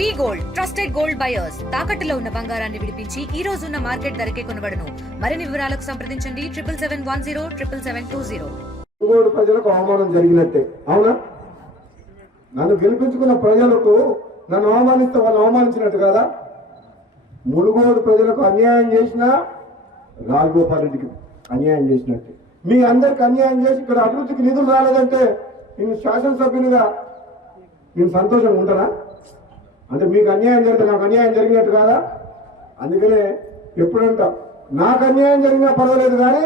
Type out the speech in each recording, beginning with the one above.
వి gold trusted gold buyers తాకట్టులో ఉన్న బంగారాన్ని విడిపించి ఈ రోజు ఉన్న మార్కెట్ ధరకే కొనబడును. మరిన్ని వివరాలకు సంప్రదించండి 7710777720. మునుగోడు ప్రజలకు అవమానం జరిగినట్టే అవునా? నన్ను గెలిపించుకున్న ప్రజలకు నన్ను అవమానిస్తే వాళ్ళు అవమానించినట్టు కదా. మునుగోడు ప్రజలకు అన్యాయం చేసినా రాజగోపాల్ రెడ్డికి అన్యాయం చేసినట్టే. మీ అందరికి అన్యాయం చేసి ఇక్కడ అభివృద్ధికి నిధులు రాలేదంటే నేను శాసనసభ్యునిగా నేను సంతోషంగా ఉంటానా? అంటే మీకు అన్యాయం జరిగితే నాకు అన్యాయం జరిగినట్టు కాదా? అందుకనే ఎప్పుడంట నాకు అన్యాయం జరిగినా పర్వాలేదు, కానీ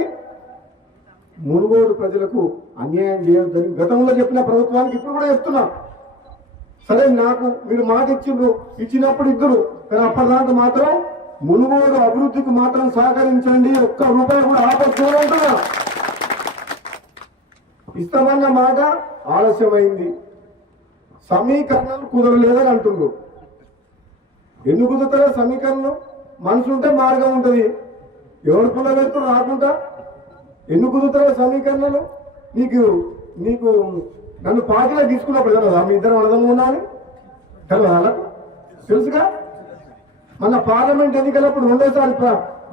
మునుగోడు ప్రజలకు అన్యాయం చేయొద్దని గతంలో చెప్పిన ప్రభుత్వానికి ఇప్పుడు కూడా చెప్తున్నా. సరే, నాకు మీరు మాట ఇచ్చినప్పుడు ఇద్దరు, కానీ అప్పటిదాకా మాత్రం మునుగోడు అభివృద్ధికి మాత్రం సహకరించండి, ఒక్క రూపాయి కూడా ఆపచ్చు అంటున్నా. ఇస్తామన్న మాట ఆలస్యమైంది, సమీకరణలు కుదరలేదని అంటుండ్రు. ఎందుకు కుదురుతారో సమీకరణం? మనసు ఉంటే మార్గం ఉంటుంది, ఎవరు పుల్ల పెడుతున్నారు రాకుండా. ఎందుకు కుదురుతారో సమీకరణలు? నీకు నన్ను పార్టీలో తీసుకున్నప్పుడు కదా మీ ఇద్దరు అర్థం ఉన్నాను కదా, వాళ్ళకు తెలుసుగా. మన పార్లమెంట్ ఎన్నికలప్పుడు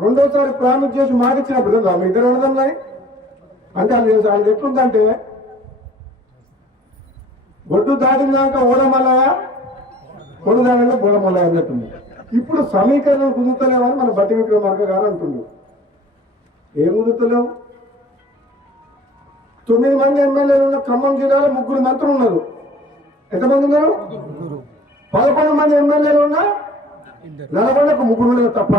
రెండోసారి ప్రామిస్ చేసి మాట ఇచ్చినప్పుడు కదా మీ ఇద్దరు అర్థంలాని. అంటే అది ఎట్లుందంటే ఒడ్డు దాటినాక ఓడమల్లయా, ఒడ్డు దాటినా బోడమల్లయా అన్నట్టుంది. ఇప్పుడు సమీకరణం కుదురుతలేవని మన బట్టి విక్రమార్క గారు అంటున్నారు. ఏం కుదురుతలేవు? 9 మంది ఎమ్మెల్యేలు ఉన్న ఖమ్మం జిల్లాలో 3 మంత్రులు ఉన్నారు. ఎంతమంది ఉన్నారు? 11 మంది ఎమ్మెల్యేలు ఉన్నా నల్గొండకు 3 ఉన్నారు. తప్ప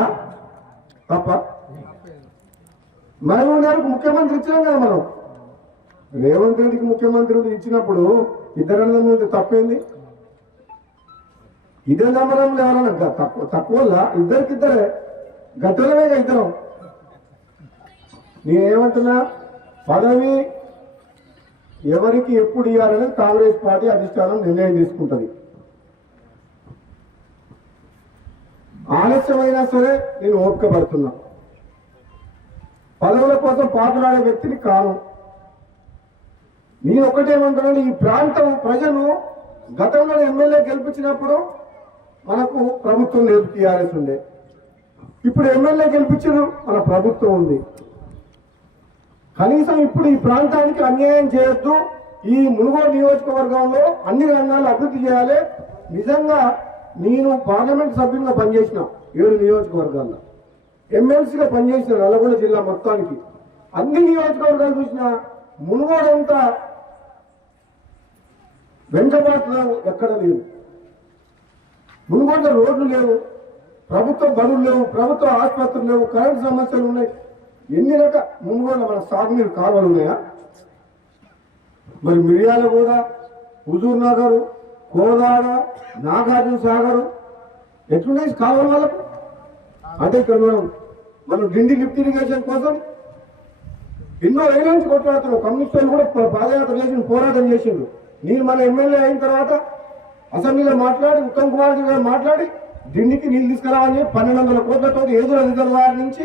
మహబూబ్నగర్కు ముఖ్యమంత్రి ఇచ్చినాం కదా మనం. రేవంత్ రెడ్డికి ముఖ్యమంత్రి ఇచ్చినప్పుడు ఇద్దరు తప్పేంది? ఇదే నమ్మడం ఎవరన్నా తక్కువ ఇద్దరికిద్దరే గట్టలమే ఇద్దరం. నేనేమంటున్నా, పదవి ఎవరికి ఎప్పుడు ఇవ్వాలని కాంగ్రెస్ పార్టీ అధిష్టానం నిర్ణయం తీసుకుంటుంది. ఆలస్యమైనా సరే నేను ఓపిక పడుతున్నా. పదవుల కోసం పాటులాడే వ్యక్తిని కాను. నేను ఒకటేమంటున్నాను, ఈ ప్రాంతం ప్రజలు గతంలో ఎమ్మెల్యే గెలిపించినప్పుడు మనకు ప్రభుత్వం లేదు, టీఆర్ఎస్ ఉండే. ఇప్పుడు ఎమ్మెల్యే గెలిపించారు, మన ప్రభుత్వం ఉంది. కనీసం ఇప్పుడు ఈ ప్రాంతానికి అన్యాయం చేయొద్దు. ఈ మునుగోడు నియోజకవర్గంలో అన్ని రంగాలు అభివృద్ధి చేయాలి. నిజంగా నేను పార్లమెంట్ సభ్యులుగా పనిచేసిన 7 నియోజకవర్గాల్లో, ఎమ్మెల్సీగా పనిచేసిన నల్గొండ జిల్లా మొత్తానికి. అన్ని నియోజకవర్గాలు చూసిన మునుగోడు అంతా వెంకబాటులో ఎక్కడ లేవు. మునుగోడులో రోడ్లు లేవు, ప్రభుత్వ బడులు లేవు, ప్రభుత్వ ఆసుపత్రులు లేవు, కరెంటు సమస్యలు ఉన్నాయి. ఎన్ని రకాల మునుగోడులో మన సాగునీరు కాలువలు ఉన్నాయా? మరి మిర్యాలగూడ, హుజూర్ నగర్, కోదాడ, నాగార్జున సాగర్ ఎట్లున్నాయి కాలువల వాళ్ళకు? అంటే ఇక్కడ మనం డిండి లిఫ్ట్ ఇరిగేషన్ కోసం ఎన్నో ఏళ్ళ నుంచి కొట్లాడుతున్నాం. కమ్యూనిస్టులు కూడా పాదయాత్ర చేసి పోరాటం చేసిండ్రు. నేను మన ఎమ్మెల్యే అయిన తర్వాత అసెంబ్లీలో మాట్లాడి, ఉత్తమ్ కుమార్ రెడ్డి గారు మాట్లాడి డిండికి నీళ్ళు తీసుకురావని 1200 కోట్లతో ఏదుల రిజర్వాయర్ నుంచి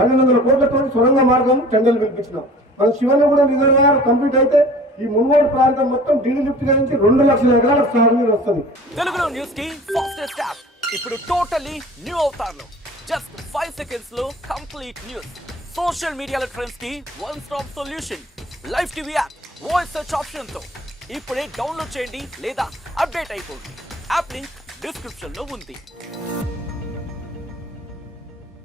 1200 కోట్లతో సొరంగ మార్గం టెండర్లు పిలిపించినాం. మన శివన్నగూడ రిజర్వాయర్ కంప్లీట్ అయితే ఈ మునుగోడు ప్రాంతం మొత్తం డిండి లిఫ్ట్ నుంచి 2 లక్షల ఎకరాలకు సాగునీరు వస్తుంది. తెలుగులో న్యూస్ కి ఫాస్టెస్ట్ యాప్ ఇప్పుడు టోటలీ న్యూ అవతార్లో జస్ట్ 5 సెకండ్స్ లో కంప్లీట్ న్యూస్. సోషల్ మీడియాలో ట్రెండ్స్ కి one stop solution. Live TV app, voice search option తో ఇప్పుడే డౌన్లోడ్ చేయండి లేదా అప్డేట్ అయిపోండి. యాప్ లింక్ డిస్క్రిప్షన్ లో ఉంది.